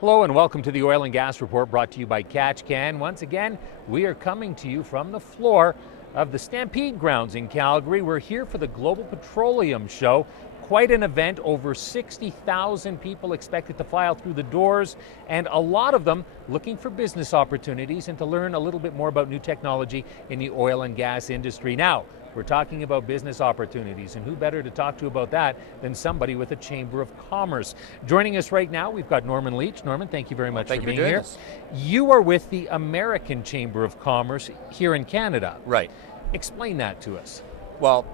Hello and welcome to the Oil and Gas Report brought to you by Katch. Once again, we are coming to you from the floor of the Stampede grounds in Calgary. We're here for the Global Petroleum Show. Quite an event, over 60,000 people expected to file through the doors, and a lot of them looking for business opportunities and to learn a little bit more about new technology in the oil and gas industry. Now, we're talking about business opportunities, and who better to talk to about that than somebody with a Chamber of Commerce. Joining us right now, we've got Norman Leach. Norman, thank you very much for being here. This. You are with the American Chamber of Commerce here in Canada. Right. Explain that to us. Well,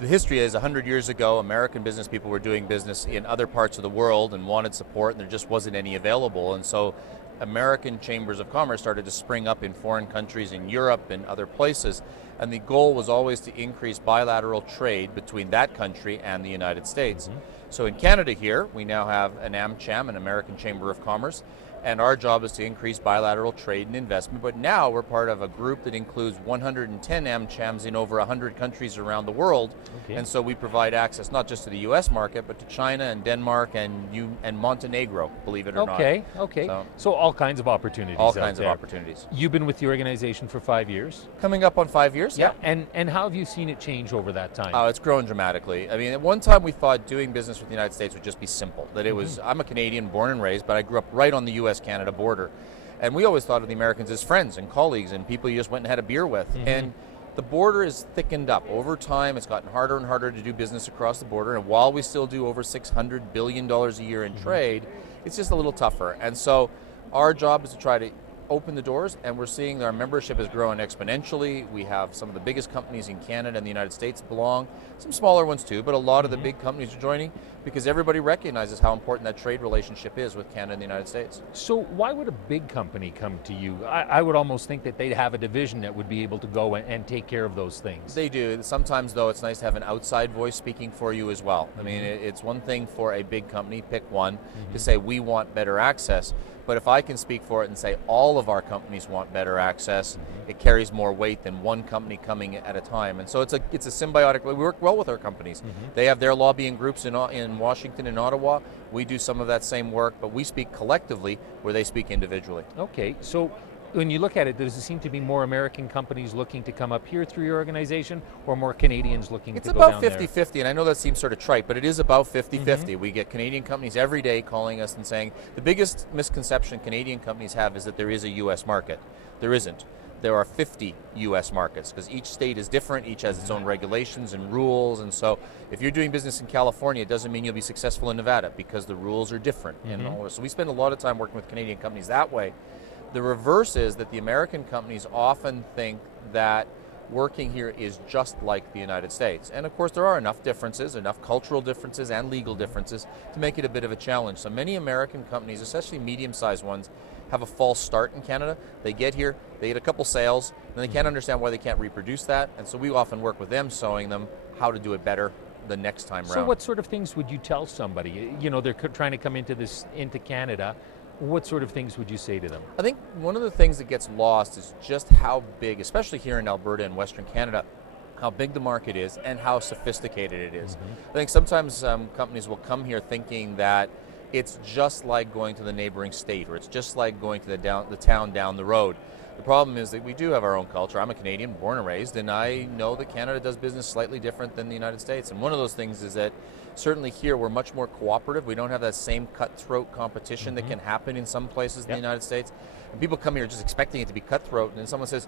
the history is 100 years ago, American business people were doing business in other parts of the world and wanted support, and there just wasn't any available. And so American chambers of commerce started to spring up in foreign countries in Europe and other places. And the goal was always to increase bilateral trade between that country and the United States. So in Canada here, we now have an AMCHAM, an American Chamber of Commerce, and our job is to increase bilateral trade and investment. But now we're part of a group that includes 110 AMCHAMs in over 100 countries around the world. Okay. And so we provide access not just to the US market, but to China and Denmark and Montenegro, believe it or not. Okay. So all kinds of opportunities All out kinds of there. opportunities. You've been with the organization for 5 years. Coming up on 5 years, yeah. And how have you seen it change over that time? Oh, it's grown dramatically. I mean, at one time we thought doing business with the United States would just be simple. That it was, I'm a Canadian, born and raised, but I grew up right on the U.S.-Canada border. And we always thought of the Americans as friends and colleagues and people you just went and had a beer with. And the border is thickened up. Over time, it's gotten harder and harder to do business across the border. And while we still do over $600 billion a year in trade, it's just a little tougher. And so our job is to try to open the doors, and we're seeing that our membership is growing exponentially. We have some of the biggest companies in Canada and the United States belong, some smaller ones too, but a lot of the big companies are joining because everybody recognizes how important that trade relationship is with Canada and the United States. So why would a big company come to you? I would almost think that they'd have a division that would be able to go and take care of those things. They do. Sometimes, though, it's nice to have an outside voice speaking for you as well. I mean, it's one thing for a big company, pick one, to say we want better access. But if I can speak for it and say all of our companies want better access, it carries more weight than one company coming at a time. And so it's a symbiotic. We work well with our companies. They have their lobbying groups in Washington and Ottawa. We do some of that same work, but we speak collectively where they speak individually. Okay, so when you look at it, does it seem to be more American companies looking to come up here through your organization or more Canadians looking to go down there? It's about 50-50, and I know that seems sort of trite, but it is about 50-50. We get Canadian companies every day calling us and saying, the biggest misconception Canadian companies have is that there is a U.S. market. There isn't. There are 50 U.S. markets because each state is different, each has its own regulations and rules, and so if you're doing business in California, it doesn't mean you'll be successful in Nevada because the rules are different. So we spend a lot of time working with Canadian companies that way. The reverse is that the American companies often think that working here is just like the United States. And of course there are enough differences, enough cultural differences and legal differences to make it a bit of a challenge. So many American companies, especially medium-sized ones, have a false start in Canada. They get here, they get a couple sales, and they can't understand why they can't reproduce that. And so we often work with them, showing them how to do it better the next time around. So what sort of things would you tell somebody? You know, they're trying to come into Canada. What sort of things would you say to them? I think one of the things that gets lost is just how big, especially here in Alberta and Western Canada, how big the market is and how sophisticated it is. I think sometimes companies will come here thinking that it's just like going to the neighboring state, or it's just like going to the town down the road. The problem is that we do have our own culture. I'm a Canadian, born and raised, and I know that Canada does business slightly different than the United States. And one of those things is that certainly here we're much more cooperative. We don't have that same cutthroat competition that can happen in some places in the United States. And people come here just expecting it to be cutthroat, and then someone says,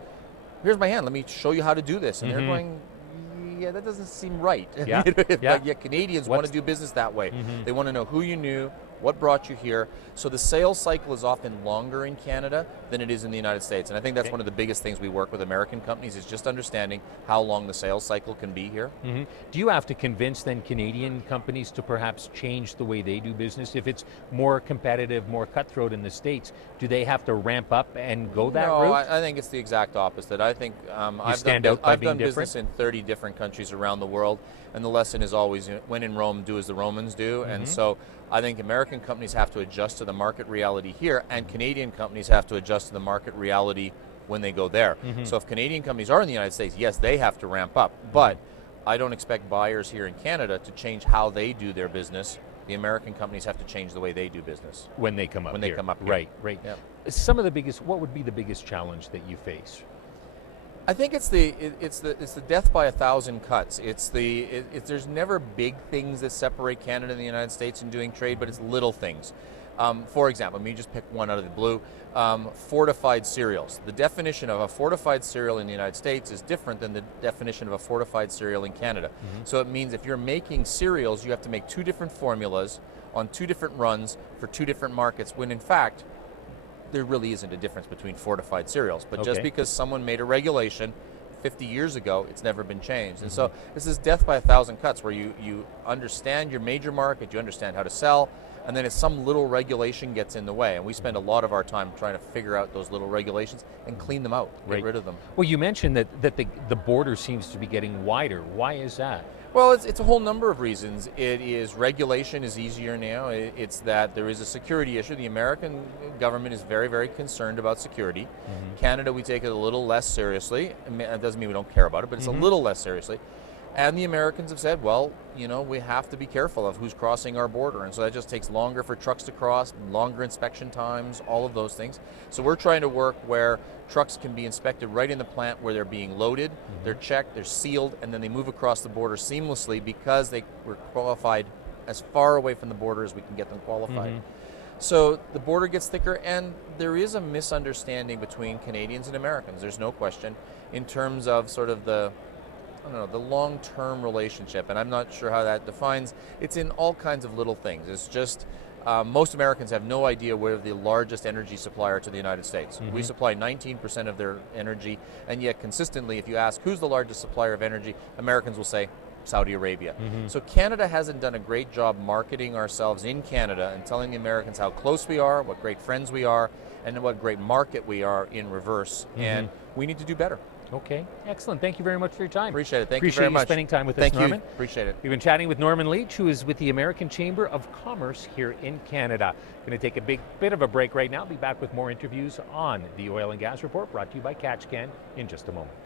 here's my hand, let me show you how to do this. And they're going, yeah, that doesn't seem right. Yet Canadians want to do business that way. They want to know who you knew, what brought you here. So the sales cycle is often longer in Canada than it is in the United States. And I think that's one of the biggest things we work with American companies is just understanding how long the sales cycle can be here. Do you have to convince then Canadian companies to perhaps change the way they do business? If it's more competitive, more cutthroat in the States, do they have to ramp up and go that route? No, I think it's the exact opposite. I think I've done business in 30 different countries around the world, and the lesson is always, when in Rome, do as the Romans do. And so I think American companies have to adjust to the market reality here, and Canadian companies have to adjust to the market reality when they go there. So if Canadian companies are in the United States, yes, they have to ramp up. But I don't expect buyers here in Canada to change how they do their business the American companies have to change the way they do business. When they come up When here. they come up here. Right, right. Yep. Some of the biggest, what would be the biggest challenge that you face? I think it's the death by 1,000 cuts. There's never big things that separate Canada and the United States in doing trade, but it's little things. For example, let me just pick one out of the blue. Fortified cereals. The definition of a fortified cereal in the United States is different than the definition of a fortified cereal in Canada. So it means if you're making cereals, you have to make 2 different formulas on 2 different runs for 2 different markets, when in fact, there really isn't a difference between fortified cereals. But just because someone made a regulation 50 years ago, it's never been changed. And so this is death by 1,000 cuts, where you understand your major market, you understand how to sell, and then if some little regulation gets in the way, and we spend a lot of our time trying to figure out those little regulations and clean them out, get rid of them. Well, you mentioned that the border seems to be getting wider. Why is that? Well, it's a whole number of reasons. It is regulation is easier now. It's that there is a security issue. The American government is very, very concerned about security. Canada, we take it a little less seriously. It doesn't mean we don't care about it, but it's a little less seriously. And the Americans have said, well, you know, we have to be careful of who's crossing our border. And so that just takes longer for trucks to cross, longer inspection times, all of those things. So we're trying to work where trucks can be inspected right in the plant where they're being loaded, they're checked, they're sealed, and then they move across the border seamlessly because they were qualified as far away from the border as we can get them qualified. So the border gets thicker, and there is a misunderstanding between Canadians and Americans, there's no question, in terms of sort of the long-term relationship, and I'm not sure how that defines. It's in all kinds of little things. It's just most Americans have no idea we're the largest energy supplier to the United States. We supply 19% of their energy, and yet consistently, if you ask who's the largest supplier of energy, Americans will say Saudi Arabia. So Canada hasn't done a great job marketing ourselves in Canada and telling the Americans how close we are, what great friends we are, and what great market we are in reverse. And we need to do better. Okay, excellent. Thank you very much for your time. Appreciate it. Thank you very Appreciate much. you spending time with us, Norman. Thank you. Appreciate it. We've been chatting with Norman Leach, who is with the American Chamber of Commerce here in Canada. Going to take a bit of a break right now. Be back with more interviews on the Oil and Gas Report, brought to you by Katch in just a moment.